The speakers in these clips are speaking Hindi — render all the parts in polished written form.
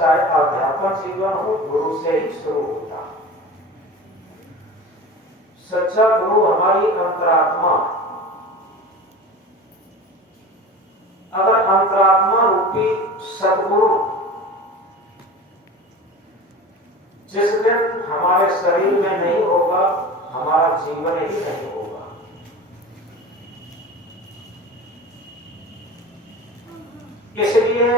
चाहे आध्यात्मिक जीवन हो, गुरु से ही शुरू होता है। सच्चा गुरु हमारी अंतरात्मा। अगर अंतरात्मा रूपी सद्गुरु जिस दिन हमारे शरीर में नहीं होगा, हमारा जीवन ही नहीं होगा। इसलिए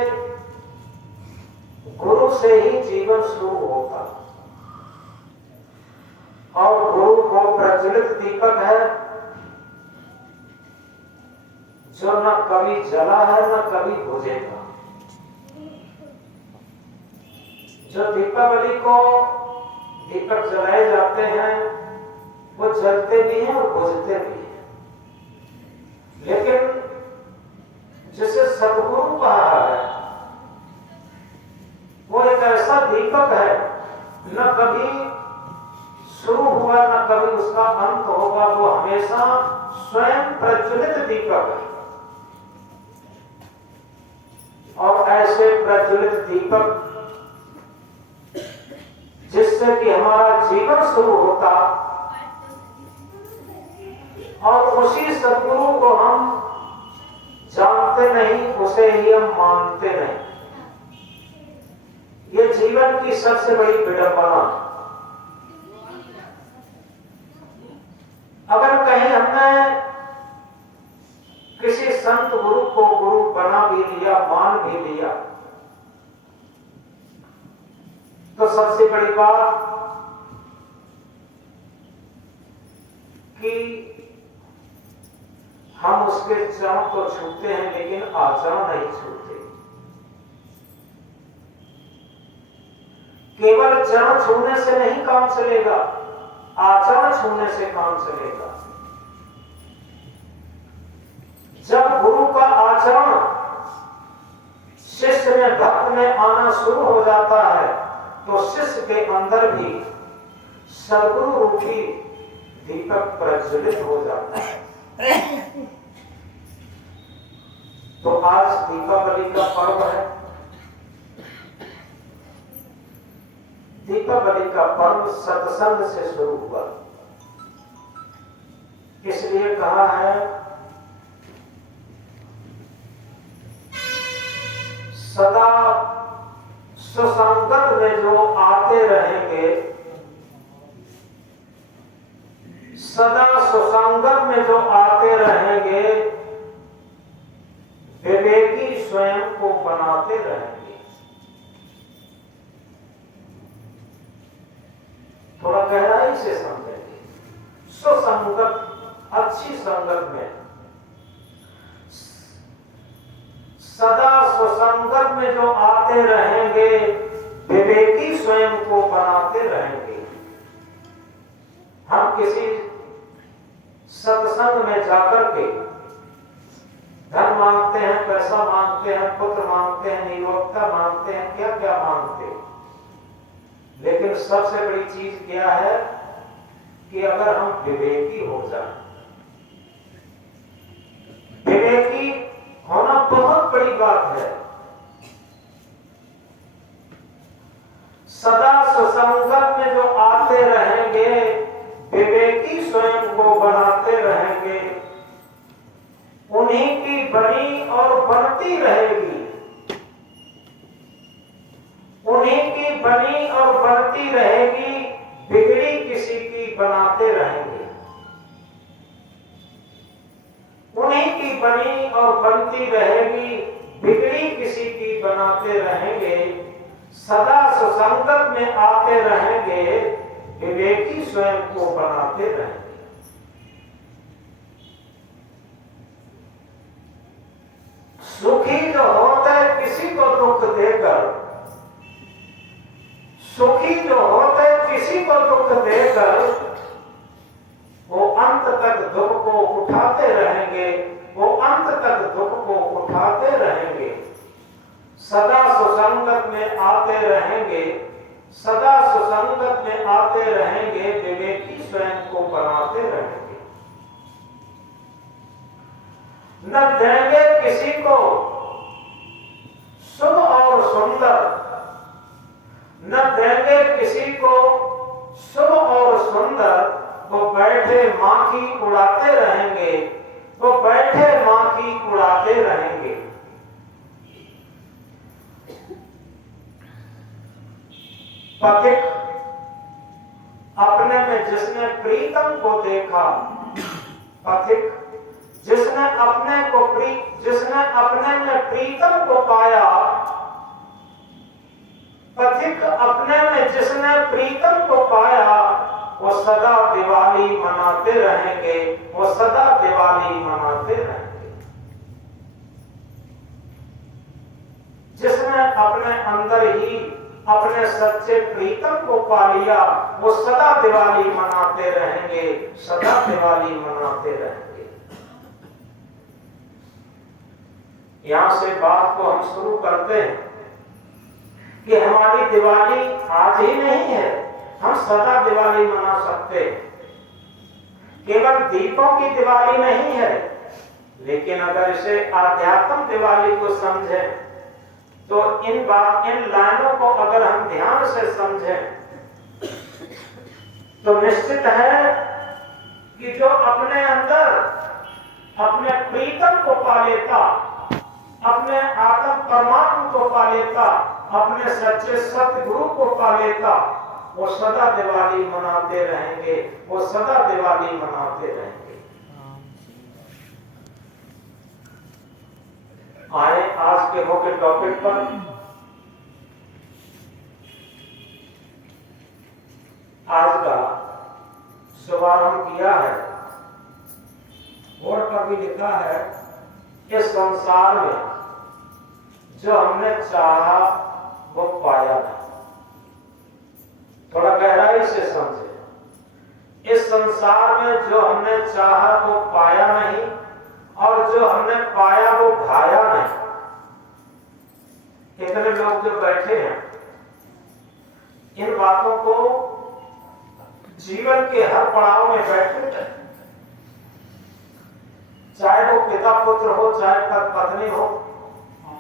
गुरु से ही जीवन शुरू होता। और गुरु को प्रज्वलित दीपक है जो न कभी जला है न कभी बुझेगा। जो दीपावली को दीपक जलाए जाते हैं वो जलते भी हैं और बुझते भी हैं, लेकिन जिसे सद्गुरु कहा है वो एक ऐसा दीपक है, न कभी शुरू हुआ न कभी उसका अंत होगा। वो हमेशा स्वयं प्रज्वलित दीपक है। और ऐसे प्रज्वलित दीपक जिससे कि हमारा जीवन शुरू होता, और उसी सद्गुरु को हम जानते नहीं, उसे ही हम मानते नहीं। ये जीवन की सबसे बड़ी विडंबना। अगर कहीं हमने किसी संत गुरु को गुरु बना भी लिया, मान भी लिया, तो सबसे बड़ी बात कि हम उसके चरण को छूते हैं लेकिन आचरण नहीं छूते। केवल चरण छूने से नहीं काम चलेगा, आचरण छूने से काम चलेगा। जब गुरु का आचरण शिष्य में, भक्त में आना शुरू हो जाता है तो शिष्य के अंदर भी सद्गुरु रूपी दीपक प्रज्वलित हो जाता है। तो आज दीपावली का पर्व है। दीपावली का पर्व सत्संग से शुरू हुआ, इसलिए कहा है सदा सुसंगत में जो आते रहेंगे, सदा सुसंगत में जो आते रहेंगे, विवेकी स्वयं को बनाते रहेंगे। थोड़ा गहराई से समझेंगे। सुसंगत, अच्छी संगत में, सदा सुसंगत में जो आते रहेंगे, विवेकी स्वयं को बनाते रहेंगे। हम किसी सत्संग में जाकर के धन मांगते हैं, पैसा मांगते हैं, पुत्र मांगते हैं, नियोक्ता मांगते हैं, क्या क्या मांगते हैं, लेकिन सबसे बड़ी चीज क्या है कि अगर हम विवेकी हो जाएं। विवेकी होना बहुत बड़ी बात है। सदा सुसंगत में जो आते रहेंगे, विवेकी स्वयं को बनाते रहेंगे, उन्हीं की बनी और बनती रहेगी। उन्हीं की बनी और बनती रहेगी, बिगड़ी किसी की बनाते रहेंगे। उन्हीं की बनी और बनती रहेगी, बिगड़ी किसी की बनाते रहेंगे। सदा सुसंगत में आते रहेंगे, विवेकी स्वयं को बनाते रहेंगे। सुखी जो होता है किसी को दुख देकर, सुखी जो होता है किसी को दुख देकर, वो अंत तक दुख को उठाते रहेंगे, वो अंत तक दुख को उठाते रहेंगे। सदा सुसंगत में आते रहेंगे, सदा सुसंगत में आते रहेंगे, विवेकी स्वयं को बनाते रहेंगे। न देंगे किसी को शुभ और सुंदर, सुंदर, वो बैठे माखी उड़ाते रहेंगे, वो बैठे माखी उड़ाते रहेंगे। पथिक अपने में जिसने प्रीतम को देखा, पथिक जिसने अपने में प्रीतम को पाया, पथिक अपने में जिसने प्रीतम को पाया, वो सदा दिवाली मनाते रहेंगे, वो सदा दिवाली मनाते रहेंगे। जिसने अपने अंदर ही अपने सच्चे प्रीतम को पा लिया, वो सदा दिवाली मनाते रहेंगे, सदा दिवाली मनाते रहेंगे। यहां से बात को हम शुरू करते हैं कि हमारी दिवाली आज ही नहीं है, हम सदा दिवाली मना सकते हैं। केवल दीपों की दिवाली नहीं है, लेकिन अगर इसे आध्यात्म दिवाली को समझें तो इन लाइनों को अगर हम ध्यान से समझें तो निश्चित है कि जो अपने अंदर अपने प्रीतम को पा लेता, अपने आत्म परमात्मा को पा लेता, अपने सच्चे सतगुरु को पा लेता, वो सदा दिवाली मनाते रहेंगे, वो सदा दिवाली मनाते रहेंगे। आए आज के मुख्य टॉपिक पर। आज का शुभारंभ किया है और कभी लिखा है, इस संसार में जो हमने चाहा वो पाया नहीं। थोड़ा गहराई से समझे। इस संसार में जो हमने चाहा वो पाया नहीं, और जो हमने पाया वो भाया नहीं। कितने लोग जो बैठे हैं, इन बातों को जीवन के हर पड़ाव में बैठे, चाहे वो पिता पुत्र हो, चाहे पत्नी हो,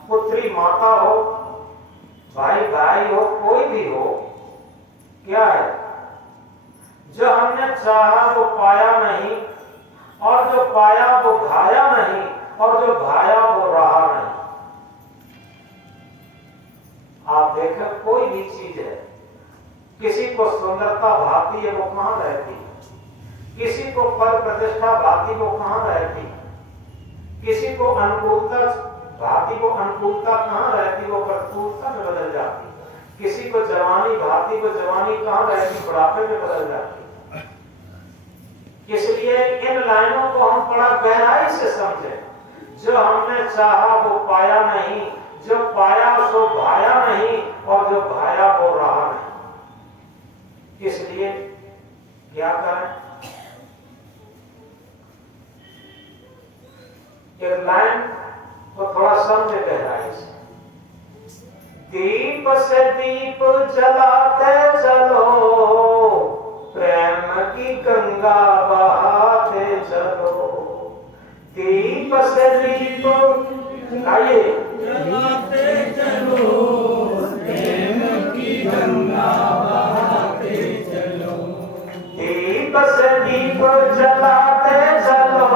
पुत्री माता हो, भाई भाई हो, कोई भी हो, क्या है, जो हमने चाहा वो पाया नहीं, और जो पाया वो भाया नहीं, और जो भाया वो रहा नहीं। आप देखें, कोई भी चीज है, किसी को सुंदरता भाती है वो कहां रहती, किसी को पद प्रतिष्ठा भाती वो कहां रहती, किसी को अनुकूलता भाती वो अनुकूलता कहां रहती, वो प्रतिकूलता में बदल जाती, किसी को जवानी भाती वो जवानी कहां रहती, बुढ़ापे में बदल जाती। इसलिए इन लाइनों को हम बड़ा गहराई से समझें। जो हमने चाहा वो पाया नहीं, जो पाया सो भाया नहीं, और जो भाया वो रहा नहीं। इसलिए क्या करें? एक लाइन को थोड़ा समझे गहराई से। दीप से दीप जलाते चलो, प्रेम की गंगा बहाते चलो। दीप से दीप आइए जलाते चलो, प्रेम की गंगा बहाते चलो। दीप से दीप जलाते चलो,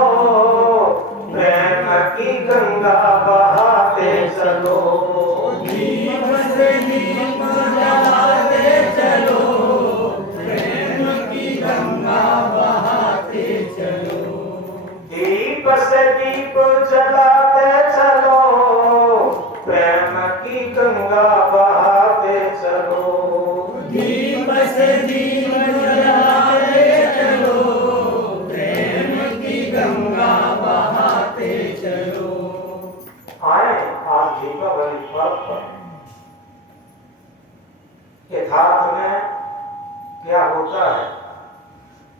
प्रेम की गंगा बहाते चलो। दीप से दीप जलाते चलो, प्रेम की गंगा बहाते चलो। दीप से दीप जलाते चलो, प्रेम की गंगा बहाते चलो। दीप से दीप जलाते चलो, प्रेम की गंगा बहाते चलो। आए आज दीपावली पर्व पर यथार्थ में क्या होता है,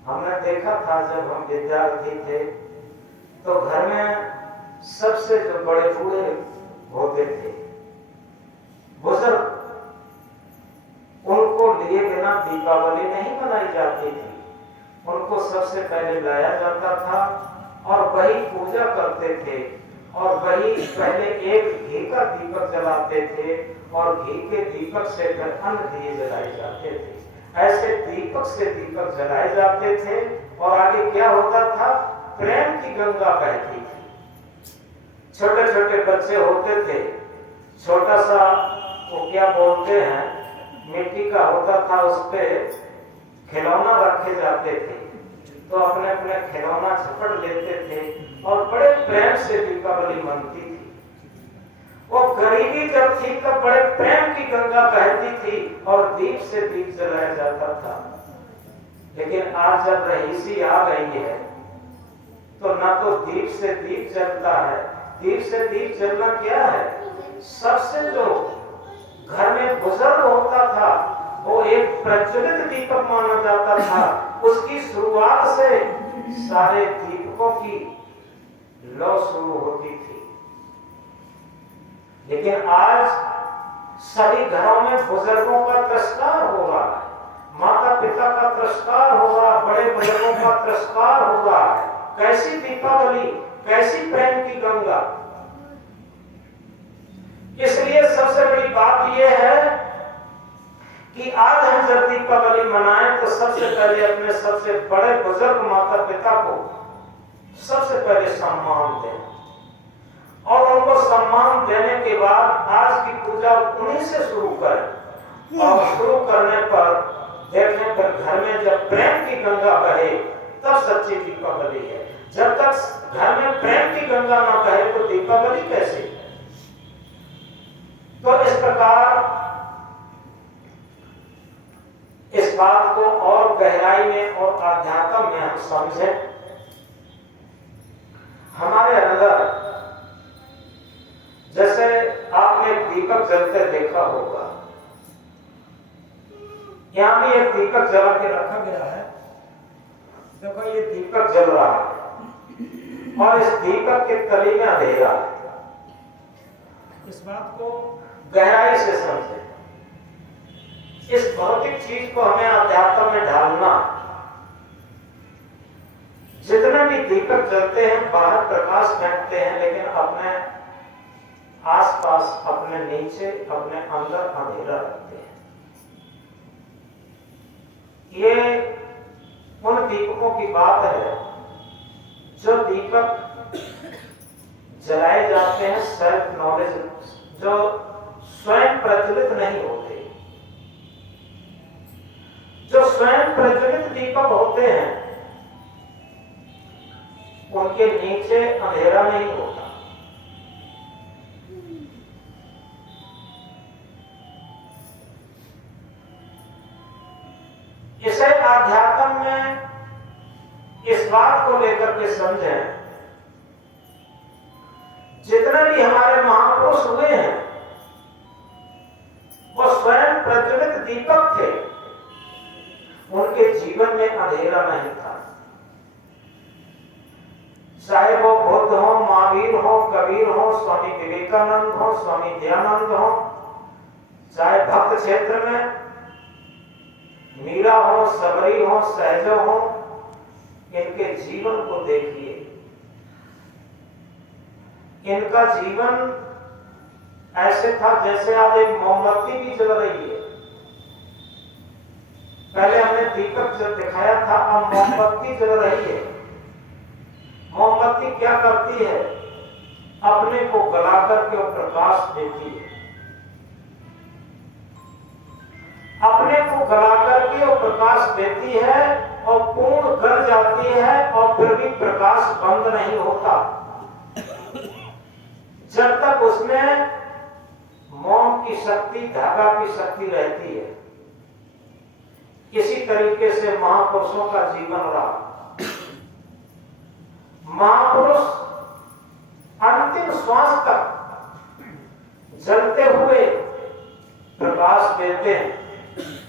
हमने देखा था जब हम विद्यार्थी थे तो घर में सबसे जो बड़े बूढ़े होते थे, बुजुर्ग, उनको लिए बिना दीपावली नहीं मनाई जाती थी। उनको सबसे पहले लाया जाता था और वही पूजा करते थे, और वही पहले एक घी का दीपक जलाते थे, और घी के दीपक से फिर अन्य दिए जलाए जाते थे। ऐसे दीपक से दीपक जलाए जाते थे और आगे क्या होता था, प्रेम की गंगा बहती थी। छोटे छोटे बच्चे होते थे, छोटा सा वो क्या बोलते हैं, मिट्टी का होता था, उस पे खिलौना रखे जाते थे, तो अपने अपने खिलौना झपट लेते थे और बड़े प्रेम से दीपावली मनती थी। वो गरीबी जब थी तब बड़े प्रेम की गंगा बहती थी और दीप से दीप जलाया जाता था। लेकिन आज जब रईसी आ गई है तो ना तो दीप से दीप जलता है। दीप से दीप जलना क्या है, सबसे जो घर में बुजुर्ग होता था वो एक प्रज्वलित दीपक माना जाता था, उसकी शुरुआत से सारे दीपकों की लौ शुरू होती थी। लेकिन आज सभी घरों में बुजुर्गों का तिरस्कार हो रहा है, माता पिता का तिरस्कार हो रहा है, बड़े बुजुर्गों का तिरस्कार हो रहा है। कैसी दीपावली, कैसी प्रेम की गंगा। इसलिए सबसे बड़ी बात यह है कि आज हम जब दीपावली मनाएं तो सबसे पहले अपने सबसे बड़े बुजुर्ग माता पिता को सबसे पहले सम्मान दें और उनको सम्मान देने के बाद आज की पूजा उन्हीं से शुरू करें। और शुरू करने पर देखने पर घर में जब प्रेम की गंगा बहे तब सच्ची दीपावली है। जब तक घर में प्रेम की गंगा ना बहे तो दीपावली कैसे। तो इस प्रकार इस बात को और गहराई में और आध्यात्म में हम समझें। हमारे अंदर जैसे आपने दीपक जलते देखा होगा, यहां भी एक दीपक जला के रखा गया है। देखो ये दीपक जल रहा है और इस दीपक के तले में अंधेरा है। इस बात को गहराई से समझें। इस भौतिक चीज को हमें अध्यात्म में ढालना। जितने भी दीपक जलते हैं बाहर प्रकाश फेंकते हैं, लेकिन अपने आसपास, अपने नीचे, अपने अंदर अंधेरा रखते हैं। ये उन दीपकों की बात है जो दीपक जलाए जाते हैं सेल्फ नॉलेज, जो स्वयं प्रज्वलित नहीं होते। जो स्वयं प्रज्वलित दीपक होते हैं उनके नीचे अंधेरा नहीं होता। इसे आध्यात्म में इस बात को लेकर के समझें, जितने भी हमारे महापुरुष हुए हैं वो स्वयं प्रज्वलित दीपक थे, उनके जीवन में अंधेरा नहीं था। चाहे वो बुद्ध हो, महावीर हो, कबीर हो, स्वामी विवेकानंद हो, स्वामी दयानंद हो, चाहे भक्त क्षेत्र में मीरा हो, सबरी हो, सहजो हो, इनके जीवन को देखिए। इनका जीवन ऐसे था जैसे आज एक मोमबत्ती भी जल रही है। पहले हमने दीपक जब दिखाया था, अब मोमबत्ती जल रही है। मोमबत्ती क्या करती है, अपने को गला करके वो प्रकाश देती है। अपने को गला करके वो प्रकाश देती है और पूर्ण गल जाती है और फिर भी प्रकाश बंद नहीं होता जब तक उसमें मोम की शक्ति, धागा की शक्ति रहती है। इसी तरीके से महापुरुषों का जीवन रहा। महापुरुष अंतिम श्वास तक जलते हुए प्रकाश देते हैं।